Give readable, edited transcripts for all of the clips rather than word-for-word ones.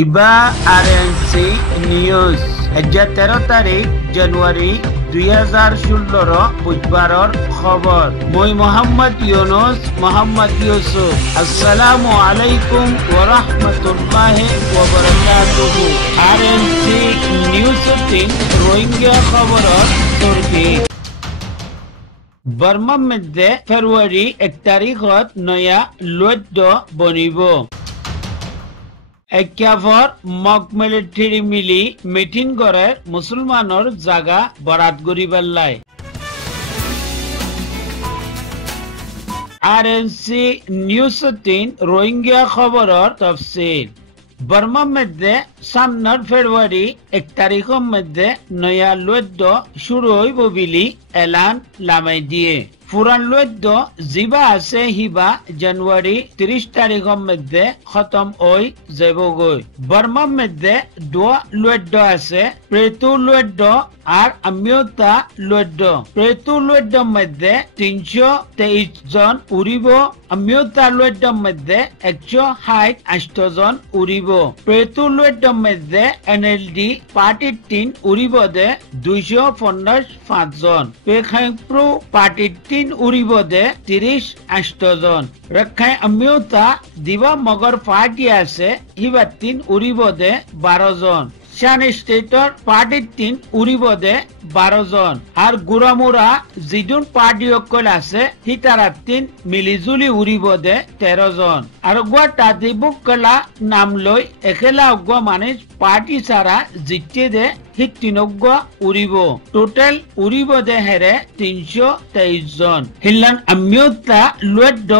ইবা আৰএনসি নিউজ 13 তাৰিখ জানুয়াৰি 2016 বুধবাৰৰ খবৰ। মই মোহাম্মদ ইউনুস মোহাম্মদ ইউসুফ। আসসালামু আলাইকুম ওয়া ৰাহমাতুল্লাহি ওয়া বাৰাকাতুহু। আৰএনসি নিউজ 3 ৰোহিঙ্গা খবৰৰ তুৰ্কী। বাৰ্মাৰ মধ্যে ফেব্ৰুৱাৰী 1 তাৰিখত নয়া লুদ্ধ বনিব। একাফৰ মক মিলিটাৰি মিলি মিটিং কৰে মুসলমানৰ জাগা বৰাত গৰিবাল্লাই। আৰএনসি নিউজ 3 ৰোহিঙ্গা খবৰৰ তফসিল। বার্মার মধ্যে সামনের ফেব্রুয়ারি 1 তারিখের মধ্যে নয়া লুদ্ধ শুরু হইব বলি এলান লামাই দিয়ে। পুরান লুদ্ধ জিবা আছে হিবা জানুয়ারি 30 তারিখের মধ্যে খতম হই যাবগৈ। বার্মার মধ্যে দোয়া লুদ্ধ আছে, প্রেতু লুদ্ধ আর আমিওতা লুদ্ধ। প্রেতু লুদ্ধর মধ্যে 323 জন উড়িব, আমিওতা লুদ্ধর মধ্যে 168 জন উড়িব। প্রেতু লুদ্ধর মধ্যে এনএলডি পার্টির 3 উড়িব দে 255 জন। পেখাইপ্রু পার্টির 3 উড়িব দে 38 জন। রক্ষাই আমিওতা দিবা মগর পার্টি আছে হিবা 3 উড়িব দে 12 জন। শান স্টেটর পার্টির 3 উড়িব দে 12 জন। আর গুড়ামুড়া যিদুন পার্টি অকল আছে হি তারা 3 মিলিজুলি উড়িব দে 13 জন। আর গুয়া তাদিবুক কলা নাম লই একেলা অগুয়া মানে পার্টি সারা জিতে দে হি 3 উড়িব। টোটাল উড়িব দে হেরে 323 জন। হিলান আমিওতা লুদ্ধ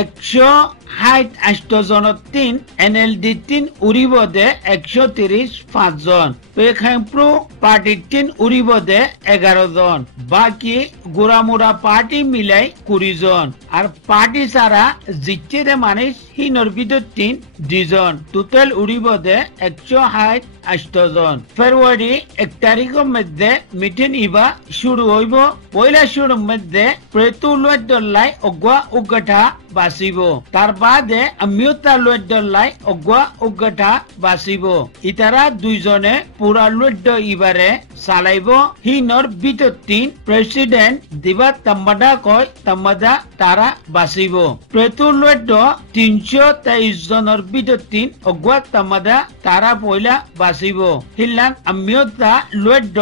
168 জনত 3 এনএলডি 3 উড়িব দে 135 জন। পেখাইপ্রু পার্টি 3 উড়িব দে 11 জন। বাকি গুড়ামুড়া পার্টি মিলাই 20 জন। আর পার্টি সারা জিতে দে মানে হিনর ভিতর 2 জন। টোটাল উড়িব দে 168 জন। ফেব্রুয়ারি 1 তারিখের মধ্যে মিটিং ইবা শুরু হইব। পয়লা শুরুর মধ্যে প্রেতু লুদ্ধলাই অগুয়া উগঠা বাঁচিব। তার বাদে আমিওতা লুদ্ধলাই অগুয়া উগঠা বাঁচিব। ইতারা 2 জনে পুরা লুদ্ধ ইবারে চালাইব। হিনর ভিতর 3 প্রেসিডেন্ট দিবা তাম্বাদা কয় তাম্বাদা তারা বাঁচিব। প্রেতু লুদ্ধ 323 জনের ভিতর 3 অগুয়া তাম্বাদা তারা পয়লা বাঁচিব। হিলান আমিওতা লুদ্ধ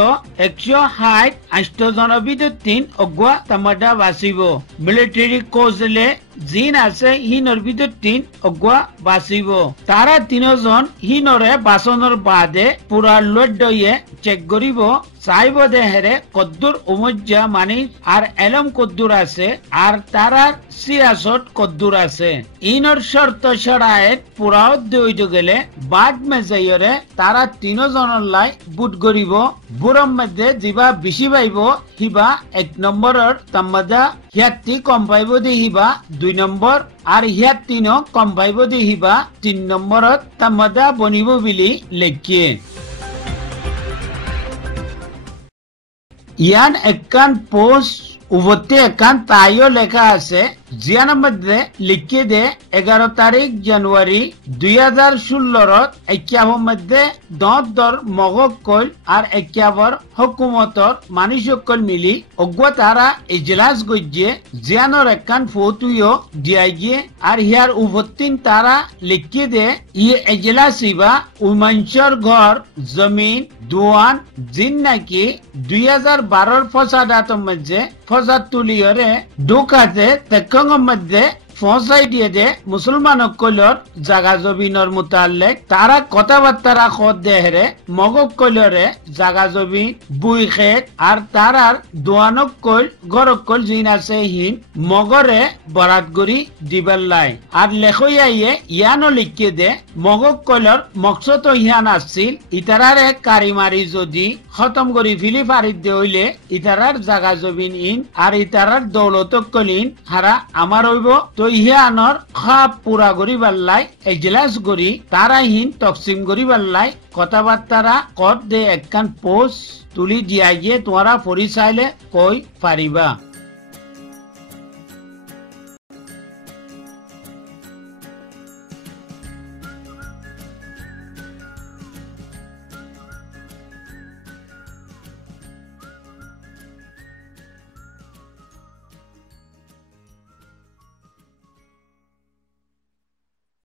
168 জনের ভিতর 3 অগুয়া তাম্বাদা বাঁচিব। মিলিটারি কোজলে জিন আছে হিনর ভিতর 3 অগুয়া বাঁচিব। তারা 3 জন হিনরে বাঁচনের বাদে পুরা লুদ্ধয়ে চেক করিব চাইব দে হেরে কদ্দুর উমজ্জা মানি আর এলম কদ্দুর আছে আর তারার সিয়াসত কদ্দুর আছে। ইনর শর্ত সরায়েত পুরাও দইতে গেলে বাদ মেজাইরে তারা 3 জনের লাই বুট করিব। বুড়ম মধ্যে যিবা বেশি পাইব হিবা 1 নম্বরের তাম্মাদা হিয়াতি কম পাইব দি হিবা 2 নম্বর আর হিয়াতিনো কম পাইব দি হিবা 3 নম্বরত তাম্মাদা বনিব বিলি লেখিয়ে। ইয়ান একান পোস্ট উভতে একান তাইও লেখা আছে জিয়ানের মধ্যে লিখে দে 11 তারিখ জানুয়ারি 2016 একাবর মধ্যে দর মগকল আর একাবর হুকুমতর মানুষকল মিলি অগুয়া তারা ইজলাস গজ্জে জিয়ানোর একান ফতুইও দিয়াই গিয়ে আর হিয়ার উভতিন তারা লিখে দে ই ইজলাস ইবা উমাঞ্চর ঘর জমিন দোয়ান জিন নাকি 2012 ফসাদাতর মধ্যে ফসাদ তুলিয়রে ঢুকাতে তেকঙ্গর মধ্যে ফসাই দিয়ে দে মুসলমান কলর জাগা জমিনের মোতালেক তারা কথাবার্তা খদ দেহরে মগক কলরে জাগা জমিন বুই খেত আর তারার দোয়ানক কল গরক কল জিন আছে হিন মগরে বরাত গরি দিবাল্লাই। আর লেখইয়াইয়ে ইয়ানো লিখে দে মগক কলর মকসদ ইয়ান আসছিল ইতারারে কারি মারি যদি খতম করি ফিলি ফারিদ দে হইলে ইতারার জাগা জমিন ইন আর ইতারার দৌলত কলিন হারা আমার হইব। তো ইহানর খাপ পুরা করিবার লাই এজলাস করি তারা হিন তকসিম করিবার লাই কথাবার্তারা কত দে একখান পোস্ট তুলি দিয়া গিয়ে তোমরা পড়ি চাইলে কই পারিবা।